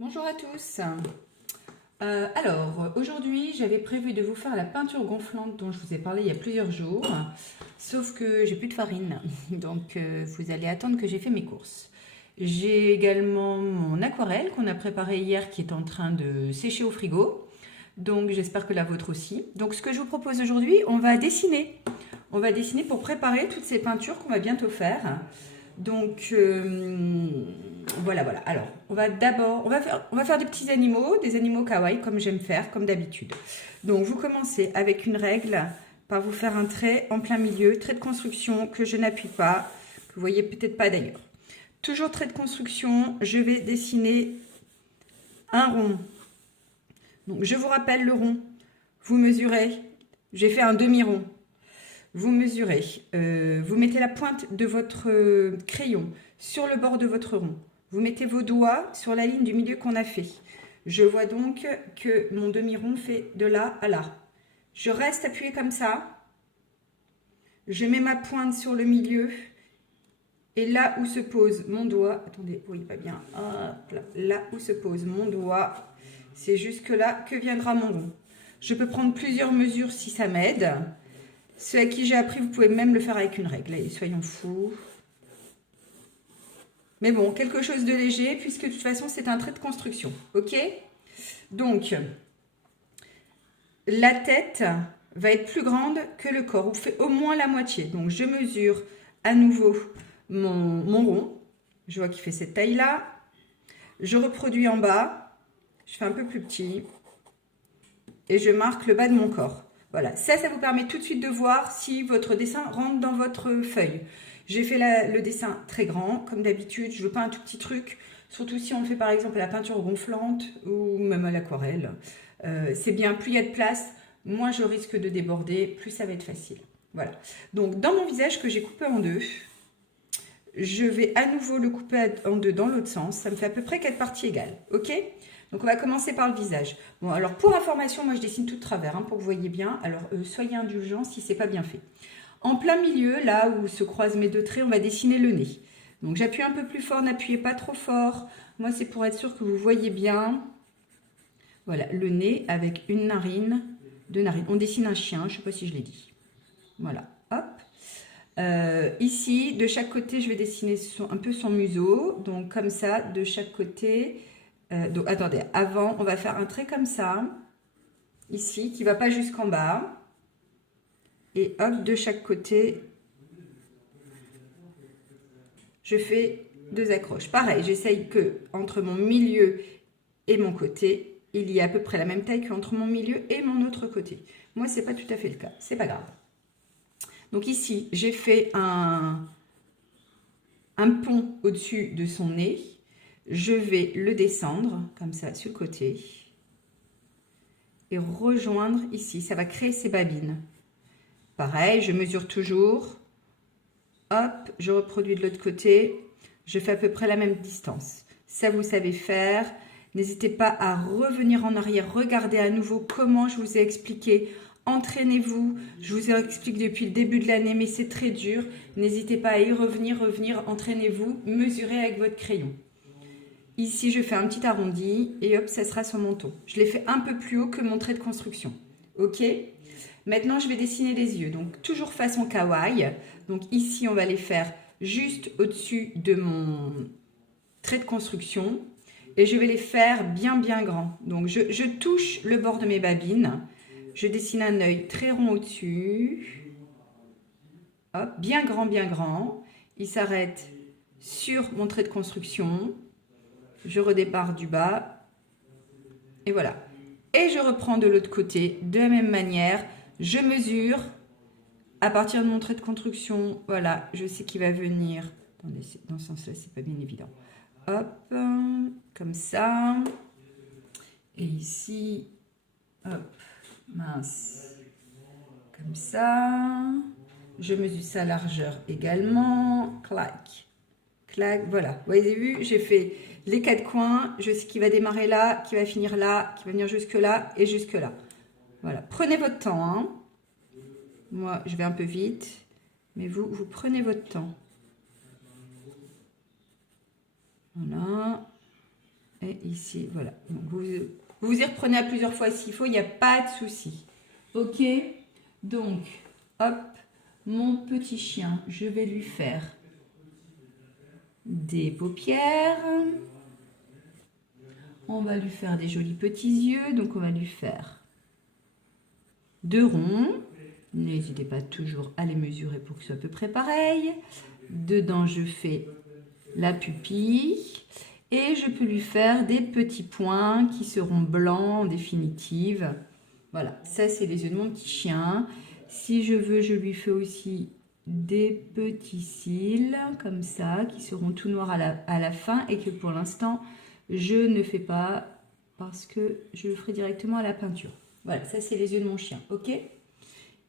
Bonjour à tous. Aujourd'hui, j'avais prévu de vous faire la peinture gonflante dont je vous ai parlé il y a plusieurs jours, sauf que j'ai plus de farine, donc vous allez attendre que j'ai fait mes courses. J'ai également mon aquarelle qu'on a préparé hier qui est en train de sécher au frigo, donc j'espère que la vôtre aussi. Donc ce que je vous propose aujourd'hui, on va dessiner. On va dessiner pour préparer toutes ces peintures qu'on va bientôt faire. Donc voilà. Alors, on va faire des petits animaux, des animaux kawaii comme j'aime faire, comme d'habitude. Donc vous commencez avec une règle par vous faire un trait en plein milieu, trait de construction que je n'appuie pas, que vous voyez peut-être pas d'ailleurs. Toujours trait de construction, je vais dessiner un rond. Donc je vous rappelle le rond. Vous mesurez, j'ai fait un demi-rond. Vous mesurez, vous mettez la pointe de votre crayon sur le bord de votre rond. Vous mettez vos doigts sur la ligne du milieu qu'on a fait. Je vois donc que mon demi-rond fait de là à là. Je reste appuyée comme ça. Je mets ma pointe sur le milieu. Et là où se pose mon doigt, attendez, vous voyez pas bien, hop là, là où se pose mon doigt, c'est jusque là que viendra mon rond. Je peux prendre plusieurs mesures si ça m'aide. Ceux à qui j'ai appris, vous pouvez même le faire avec une règle. Allez, soyons fous. Mais bon, quelque chose de léger, puisque de toute façon, c'est un trait de construction. Ok? Donc, la tête va être plus grande que le corps. On fait au moins la moitié. Donc, je mesure à nouveau mon rond. Je vois qu'il fait cette taille-là. Je reproduis en bas. Je fais un peu plus petit. Et je marque le bas de mon corps. Voilà, ça vous permet tout de suite de voir si votre dessin rentre dans votre feuille. J'ai fait le dessin très grand, comme d'habitude. Je ne veux pas un tout petit truc, surtout si on le fait par exemple à la peinture gonflante ou même à l'aquarelle. C'est bien, plus il y a de place, moins je risque de déborder, plus ça va être facile. Voilà, donc dans mon visage que j'ai coupé en deux, je vais à nouveau le couper en deux dans l'autre sens. Ça me fait à peu près 4 parties égales, ok? Donc on va commencer par le visage. Bon, alors pour information, moi je dessine tout de travers, pour que vous voyez bien. Alors soyez indulgents si c'est pas bien fait. En plein milieu, là où se croisent mes deux traits, on va dessiner le nez. Donc j'appuie un peu plus fort, n'appuyez pas trop fort. Moi c'est pour être sûr que vous voyez bien. Voilà, le nez avec une narine, deux narines. On dessine un chien, je ne sais pas si je l'ai dit. Voilà, hop. Ici, de chaque côté, je vais dessiner un peu son museau. Donc comme ça, de chaque côté. Donc attendez, avant, on va faire un trait comme ça, ici, qui ne va pas jusqu'en bas. Et hop, de chaque côté, je fais deux accroches. Pareil, j'essaye que entre mon milieu et mon côté, il y ait à peu près la même taille qu'entre mon milieu et mon autre côté. Moi, c'est pas tout à fait le cas, c'est pas grave. Donc ici, j'ai fait un pont au-dessus de son nez. Je vais le descendre, comme ça, sur le côté. Et rejoindre ici. Ça va créer ces babines. Pareil, je mesure toujours. Hop, je reproduis de l'autre côté. Je fais à peu près la même distance. Ça, vous savez faire. N'hésitez pas à revenir en arrière. Regardez à nouveau comment je vous ai expliqué. Entraînez-vous. Je vous explique depuis le début de l'année, mais c'est très dur. N'hésitez pas à y revenir, entraînez-vous. Mesurez avec votre crayon. Ici, je fais un petit arrondi et hop, ça sera sur mon ton. Je l'ai fait un peu plus haut que mon trait de construction. Ok? Maintenant, je vais dessiner les yeux. Donc, toujours façon kawaii. Donc, ici, on va les faire juste au-dessus de mon trait de construction. Et je vais les faire bien, bien grands. Donc, je touche le bord de mes babines. Je dessine un œil très rond au-dessus. Hop, bien grand, bien grand. Il s'arrête sur mon trait de construction. Je redépare du bas. Et voilà. Et je reprends de l'autre côté de la même manière. Je mesure à partir de mon trait de construction. Voilà, je sais qu'il va venir. Attendez, dans ce sens-là, c'est pas bien évident. Hop, comme ça. Et ici, hop, mince. Comme ça. Je mesure sa largeur également. Clac. Clac, voilà. Vous avez vu, j'ai fait les quatre coins. Je sais qu'il va démarrer là, qu'il va finir là, qu'il va venir jusque là et jusque là. Voilà. Prenez votre temps, hein. Moi, je vais un peu vite. Mais vous prenez votre temps. Voilà. Et ici. ici, voilà. Donc, vous y reprenez à plusieurs fois s'il faut, il n'y a pas de souci. Ok? Donc, hop, mon petit chien, je vais lui faire des paupières. On va lui faire des jolis petits yeux. Donc, on va lui faire 2 ronds. N'hésitez pas toujours à les mesurer pour que ce soit à peu près pareil. Dedans, je fais la pupille. Et je peux lui faire des petits points qui seront blancs en définitive. Voilà, ça c'est les yeux de mon petit chien. Si je veux, je lui fais aussi des petits cils comme ça, qui seront tout noirs à la fin et que pour l'instant, je ne fais pas parce que je le ferai directement à la peinture. Voilà, ça c'est les yeux de mon chien, ok?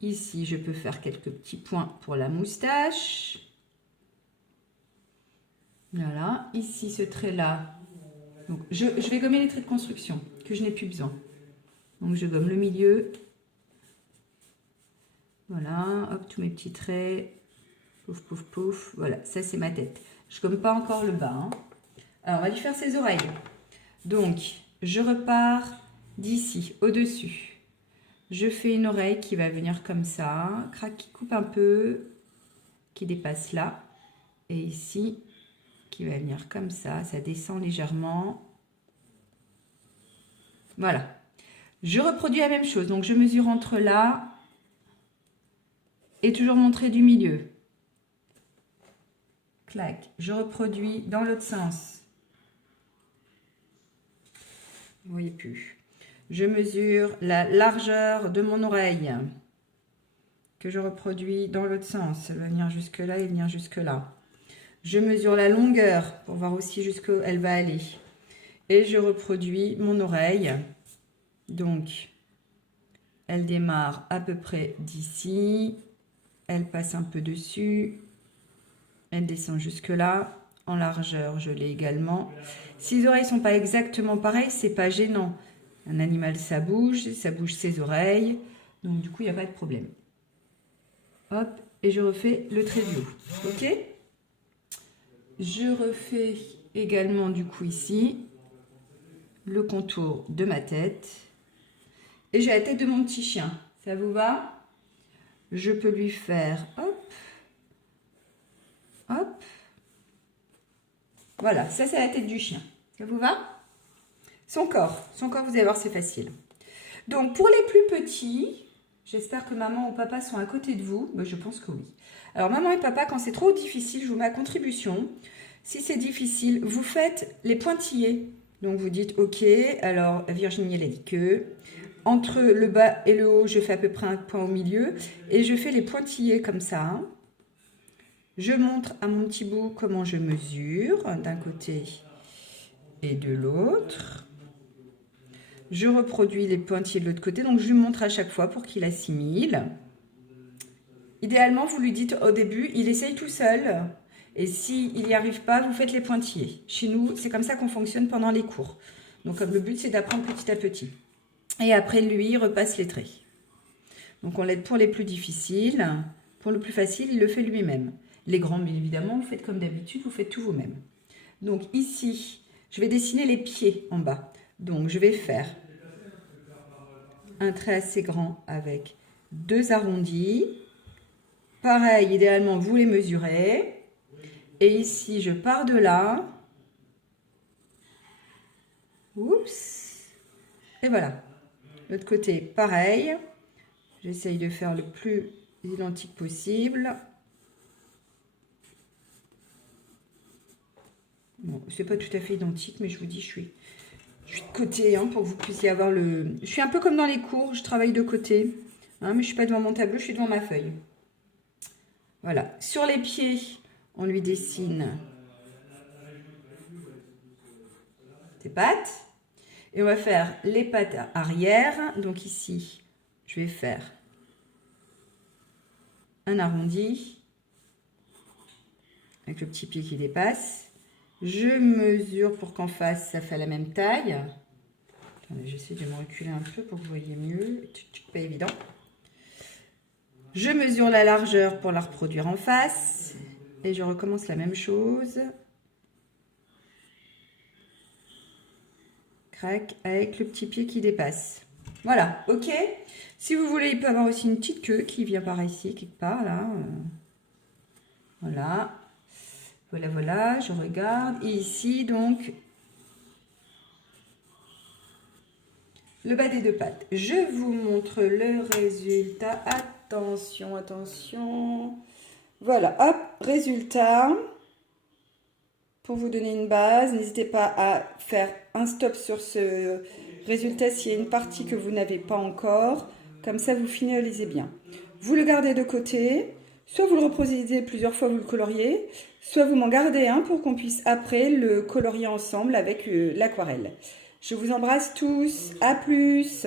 Ici, je peux faire quelques petits points pour la moustache. Voilà, ici ce trait-là. Donc, je vais gommer les traits de construction que je n'ai plus besoin. Donc, je gomme le milieu. Voilà, hop, tous mes petits traits. Pouf, pouf, pouf. Voilà, ça c'est ma tête. Je gomme pas encore le bas. Hein. Alors, on va lui faire ses oreilles. Donc, je repars d'ici, au-dessus. Je fais une oreille qui va venir comme ça. Crac, qui coupe un peu, qui dépasse là. Et ici, qui va venir comme ça, descend légèrement. Voilà. Je reproduis la même chose, donc je mesure entre là et toujours mon trait du milieu. Clac. Je reproduis dans l'autre sens. Vous voyez plus. Je mesure la largeur de mon oreille que je reproduis dans l'autre sens. Elle va venir jusque là et venir jusque là. Je mesure la longueur pour voir aussi jusqu'où elle va aller. Et je reproduis mon oreille. Donc, elle démarre à peu près d'ici. Elle passe un peu dessus. Elle descend jusque là. En largeur, je l'ai également. Si les oreilles ne sont pas exactement pareilles, c'est pas gênant. Un animal, ça bouge ses oreilles. Donc, du coup, il n'y a pas de problème. Hop, et je refais le trait du haut. Ok ? Je refais également du coup ici le contour de ma tête. Et j'ai la tête de mon petit chien. Ça vous va? Je peux lui faire hop, hop. Voilà, ça c'est la tête du chien. Ça vous va? Son corps, vous allez voir, c'est facile. Donc pour les plus petits, j'espère que maman ou papa sont à côté de vous. Ben, je pense que oui. Alors maman et papa, quand c'est trop difficile, je vous mets à contribution. Si c'est difficile, vous faites les pointillés. Donc vous dites, ok, alors Virginie elle a dit que entre le bas et le haut, je fais à peu près un point au milieu et je fais les pointillés comme ça. Je montre à mon petit bout comment je mesure d'un côté et de l'autre. Je reproduis les pointillés de l'autre côté, donc je lui montre à chaque fois pour qu'il assimile. Idéalement, vous lui dites au début, il essaye tout seul. Et s'il n'y arrive pas, vous faites les pointillés. Chez nous, c'est comme ça qu'on fonctionne pendant les cours. Donc, le but, c'est d'apprendre petit à petit. Et après, lui, il repasse les traits. Donc, on l'aide pour les plus difficiles. Pour le plus facile, il le fait lui-même. Les grands, bien évidemment, vous faites comme d'habitude, vous faites tout vous-même. Donc, ici, je vais dessiner les pieds en bas. Donc, je vais faire un trait assez grand avec 2 arrondis. Pareil, idéalement, vous les mesurez. Et ici, je pars de là. Oups. Et voilà. L'autre côté, pareil. J'essaye de faire le plus identique possible. Bon, c'est pas tout à fait identique, mais je vous dis, je suis de côté hein, pour que vous puissiez avoir le... Je suis un peu comme dans les cours, je travaille de côté. Hein, mais je ne suis pas devant mon tableau, je suis devant ma feuille. Voilà. Sur les pieds, on lui dessine ses pattes. Et on va faire les pattes arrière. Donc ici, je vais faire un arrondi avec le petit pied qui dépasse. Je mesure pour qu'en face, ça fait la même taille. Attendez, j'essaie de me reculer un peu pour que vous voyez mieux. Pas évident. Je mesure la largeur pour la reproduire en face. Et je recommence la même chose. crac, avec le petit pied qui dépasse. Voilà, ok. Si vous voulez, il peut avoir aussi une petite queue qui vient par ici, quelque part, là. Voilà. Voilà, voilà, je regarde. Et ici, donc, le bas des deux pattes. Je vous montre le résultat. Attention, attention. Voilà, hop, résultat. Pour vous donner une base, n'hésitez pas à faire un stop sur ce résultat s'il y a une partie que vous n'avez pas encore. Comme ça, vous finalisez bien. Vous le gardez de côté. Soit vous le reproduisez plusieurs fois, vous le coloriez. Soit vous m'en gardez un pour qu'on puisse après le colorier ensemble avec l'aquarelle. Je vous embrasse tous. À plus!